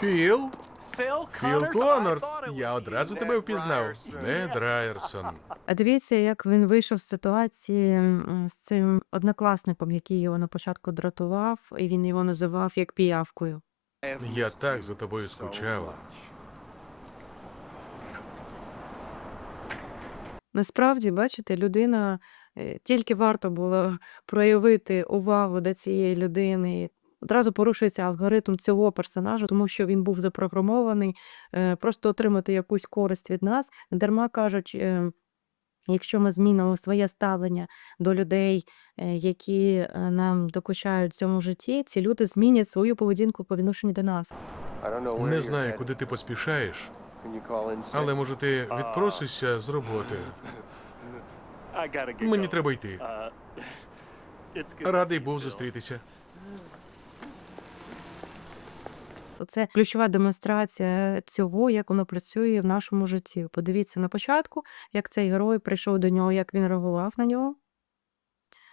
Філ? Філ Філ Коннорс. Я одразу тебе впізнав. Не Драйерсон. А дивіться, як він вийшов з ситуації з цим однокласником, який його на початку дратував, і він його називав як піявкою. Я так за тобою скучав. Насправді, бачите, людина е, тільки варто було проявити увагу до цієї людини. Одразу порушується алгоритм цього персонажа, тому що він був запрограмований е, просто отримати якусь користь від нас. Дарма кажуть, е, якщо ми змінимо своє ставлення до людей, е, які нам докучають в цьому житті, ці люди змінять свою поведінку по відношенню до нас. Не знаю, куди ти поспішаєш, але може ти відпросишся з роботи. Мені треба йти. Радий був зустрітися. Це ключова демонстрація цього, як воно працює в нашому житті. Подивіться на початку, як цей герой прийшов до нього, як він реагував на нього.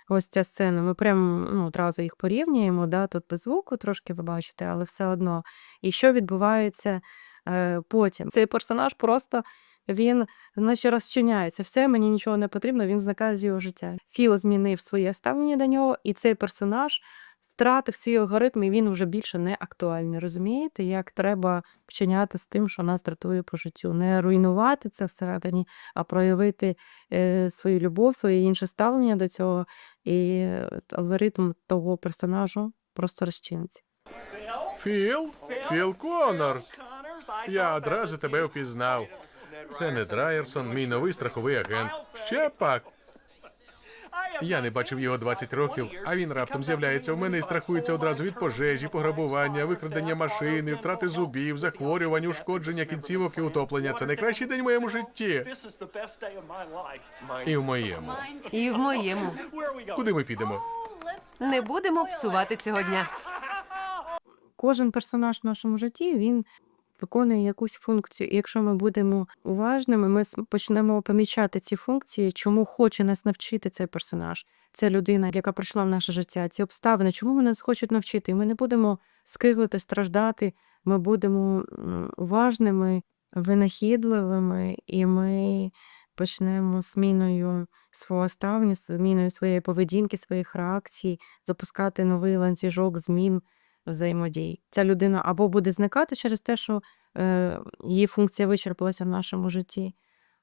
Ось ця сцена. Ми прям ну, одразу їх порівнюємо. Да? Тут без звуку трошки ви бачите, але все одно. І що відбувається е, потім? Цей персонаж просто він наче розчиняється. Все, мені нічого не потрібно, він зникає з його життя. Філ змінив своє ставлення до нього, і цей персонаж втратив свій алгоритм, і він вже більше не актуальний. Розумієте, як треба вчиняти з тим, що нас дратує по життю, не руйнувати це всередині, а проявити е, свою любов, своє інше ставлення до цього, і е, алгоритм того персонажу просто розчиниться. Філ? Філ Коннорс. Я одразу тебе впізнав. Це не Драйерсон, мій новий страховий агент. Ще пак. Я не бачив його 20 років, а він раптом з'являється в мене і страхується одразу від пожежі, пограбування, викрадення машини, втрати зубів, захворювань, ушкодження кінцівок і утоплення. Це найкращий день в моєму житті. І в моєму. І в моєму. Куди ми підемо? Не будемо псувати цього дня. Кожен персонаж в нашому житті він виконує якусь функцію. І якщо ми будемо уважними, ми почнемо помічати ці функції, чому хоче нас навчити цей персонаж. Це людина, яка прийшла в наше життя, ці обставини, чому вони нас хочуть навчити. І ми не будемо скиглити, страждати. Ми будемо уважними, винахідливими, і ми почнемо зміною свого ставлення, зміною своєї поведінки, своїх реакцій, запускати новий ланцюжок змін взаємодій. Ця людина або буде зникати через те, що е, її функція вичерпалася в нашому житті,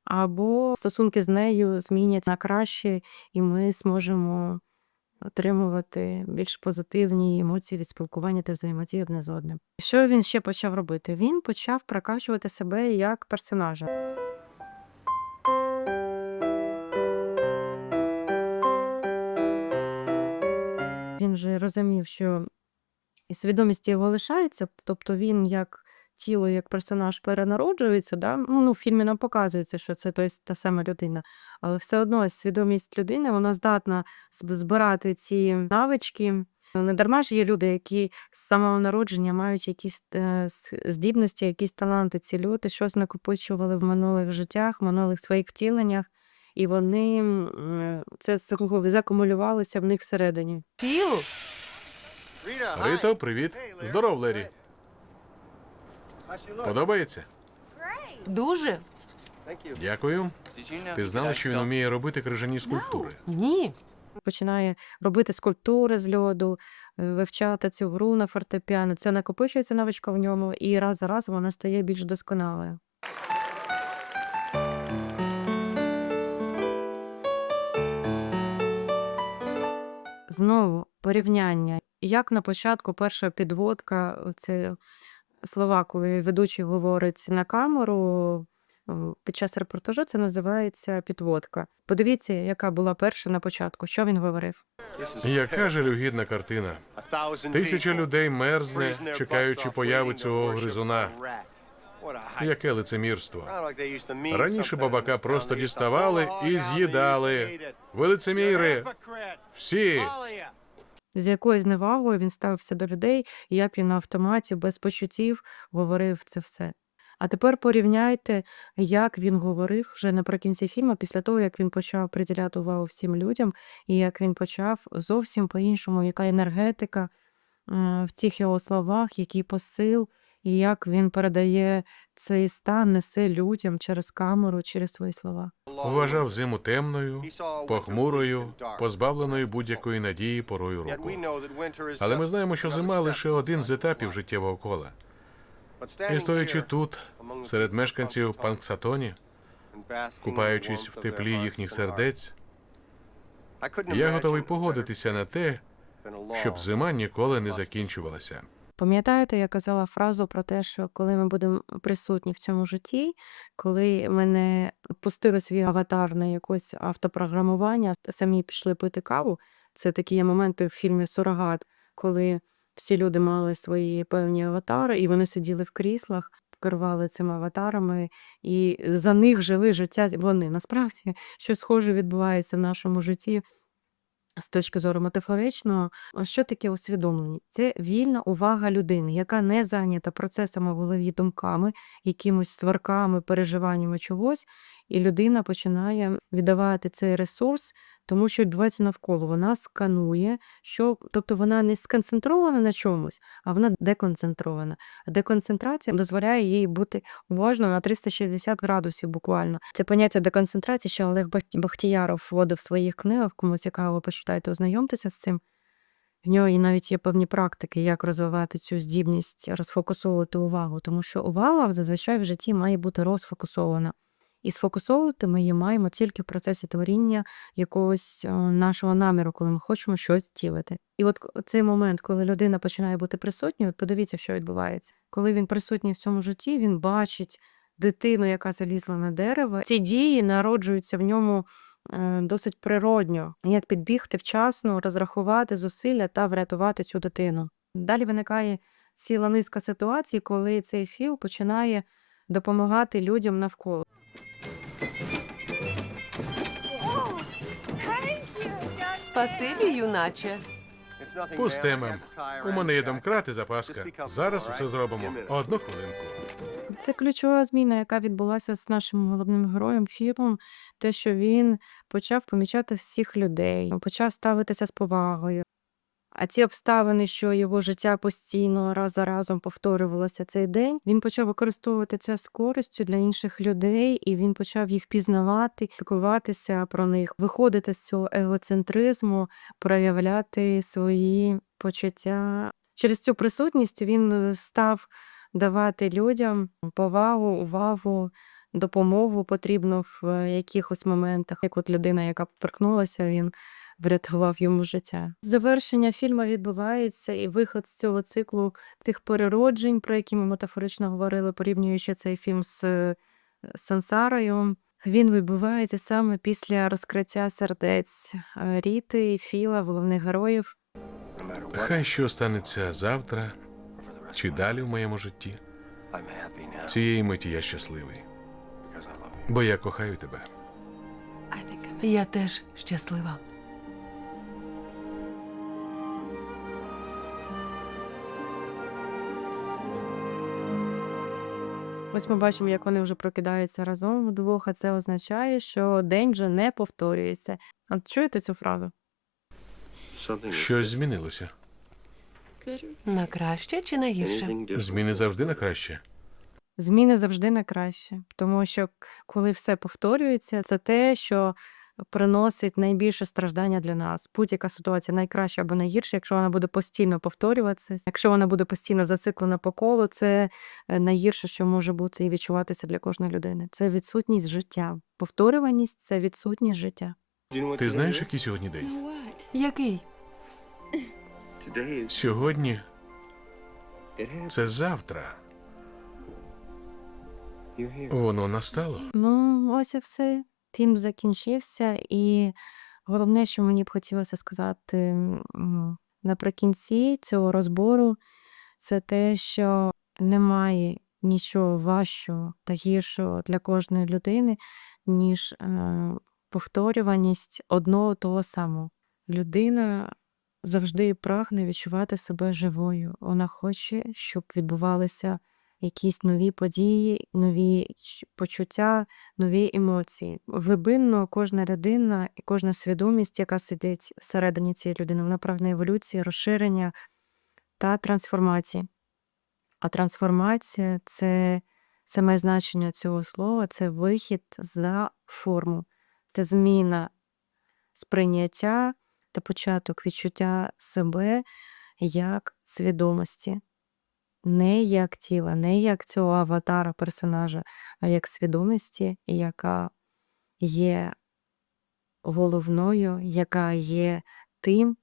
або стосунки з нею зміняться на краще, і ми зможемо отримувати більш позитивні емоції від спілкування та взаємодії одне з одним. Що він ще почав робити? Він почав прокачувати себе як персонажа. Він же розумів, що і свідомість його лишається, тобто він як тіло, як персонаж перенароджується. Да? Ну, в фільмі нам показується, що це той, та сама людина. Але все одно свідомість людини вона здатна збирати ці навички. Не дарма ж є люди, які з самого народження мають якісь е, здібності, якісь таланти. Ці люди щось накопичували в минулих життях, в минулих своїх втіленнях, і вони е, це заку- закумулювалося в них всередині. Філ, Рито, привіт. Здоров, Лері. Подобається? дуже? Дякую. Ти знала, що він вміє робити крижані скульптури? Ні. починає робити скульптури з льоду, е, вивчати цю гру на фортепіано. Це накопичується навичка в ньому, і раз за разом вона стає більш досконалою. Знову порівняння. Як на початку перша підводка, це слова, коли ведучий говорить на камеру під час репортажу, це називається підводка. Подивіться, яка була перша на початку, що він говорив. Яка жалюгідна картина. Тисяча людей мерзне, чекаючи появи цього гризуна. Яке лицемірство. Раніше бабака просто діставали і з'їдали. Ви лицеміри. Всі. З якою зневагою він ставився до людей, і як він на автоматі без почуттів говорив це все. А тепер порівняйте, як він говорив вже наприкінці фільму, після того, як він почав приділяти увагу всім людям, і як він почав зовсім по-іншому, яка енергетика в цих його словах, який посил, і як він передає цей стан, несе людям через камеру, через свої слова. Вважав зиму темною, похмурою, позбавленою будь-якої надії порою року. Але ми знаємо, що зима лише один з етапів життєвого кола. І стоячи тут, серед мешканців Панксатоні, купаючись в теплі їхніх сердець, я готовий погодитися на те, щоб зима ніколи не закінчувалася. Пам'ятаєте, я казала фразу про те, що коли ми будемо присутні в цьому житті, коли ми не пустили свій аватар на якось автопрограмування, самі пішли пити каву. Це такі є моменти в фільмі Сурогат, коли всі люди мали свої певні аватари, і вони сиділи в кріслах, керували цими аватарами, і за них жили життя вони. Насправді щось схоже відбувається в нашому житті з точки зору метафоричного, що таке усвідомлення? Це вільна увага людини, яка не зайнята процесами в голові думками, якимось сварками, переживаннями чогось, і людина починає віддавати цей ресурс, тому що відбувається навколо. Вона сканує, що, тобто вона не сконцентрована на чомусь, а вона деконцентрована. Деконцентрація дозволяє їй бути уважною на 360 градусів буквально. Це поняття деконцентрації, що Олег Бахтіяров вводив в своїх книгах. Кому цікаво, почитайте, ознайомтеся з цим. В нього і навіть є певні практики, як розвивати цю здібність розфокусовувати увагу, тому що увага зазвичай в житті має бути розфокусована. І сфокусовувати ми її маємо тільки в процесі творіння якогось е, нашого наміру, коли ми хочемо щось втілити. І от цей момент, коли людина починає бути присутньою, подивіться, що відбувається. Коли він присутній в цьому житті, він бачить дитину, яка залізла на дерево. Ці дії народжуються в ньому е, досить природньо, як підбігти вчасно, розрахувати зусилля та врятувати цю дитину. Далі виникає ціла низка ситуацій, коли цей філ починає допомагати людям навколо. Спасибі, юначе. Пусте, мем. У мене є домкрат і запаска. Зараз усе зробимо. Одну хвилинку. Це ключова зміна, яка відбулася з нашим головним героєм фільмом, те, що він почав помічати всіх людей, почав ставитися з повагою. А ці обставини, що його життя постійно раз за разом повторювалося цей день, він почав використовувати це з користю для інших людей, і він почав їх пізнавати, піклуватися про них, виходити з цього егоцентризму, проявляти свої почуття. Через цю присутність він е, став давати людям повагу, увагу, допомогу потрібно в е, якихось моментах. Як от людина, яка поперкнулася, він врятував йому життя. Завершення фільму відбувається, і виход з цього циклу тих перероджень, про які ми метафорично говорили, порівнюючи цей фільм з е, Сансарою. Він відбувається саме після розкриття сердець е, Ріти і Філа, головних героїв. Хай що станеться завтра чи далі в моєму житті. Цієї миті я щасливий, бо я кохаю тебе. Я теж щаслива. Ось ми бачимо, як вони вже прокидаються разом вдвох, а це означає, що день вже не повторюється. От чуєте цю фразу? Щось змінилося. На краще чи на гірше? Зміни завжди на краще. Зміни завжди на краще, тому що коли все повторюється, це те, що приносить найбільше страждання для нас. Будь-яка ситуація найкраща або найгірша, якщо вона буде постійно повторюватися, якщо вона буде постійно зациклена по колу, це е, найгірше, що може бути і відчуватися для кожної людини. Це відсутність життя. Повторюваність це відсутність життя. Ти знаєш, який сьогодні день? Який? Сьогодні це завтра. Воно настало. Ну, ось і все. Фільм закінчився, і головне, що мені б хотілося сказати наприкінці цього розбору, це те, що немає нічого важчого та гіршого для кожної людини, ніж е, повторюваність одного того самого. Людина завжди прагне відчувати себе живою. Вона хоче, щоб відбувалися якісь нові події, нові почуття, нові емоції. Глибинно кожна людина і кожна свідомість, яка сидить всередині цієї людини, вона прагне еволюції, розширення та трансформації. А трансформація це саме значення цього слова це вихід за форму, це зміна сприйняття та початок відчуття себе як свідомості. Не як тіла, не як цього аватара персонажа, а як свідомості, яка є головною, яка є тим,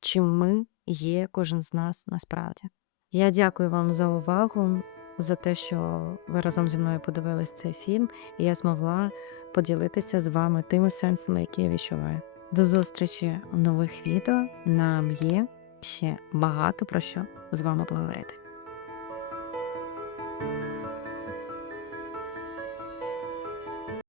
чим ми є кожен з нас насправді. Я дякую вам за увагу, за те, що ви разом зі мною подивились цей фільм, і я змогла поділитися з вами тими сенсами, які я відчуваю. До зустрічі у нових відео. Нам є ще багато про що з вами поговорити.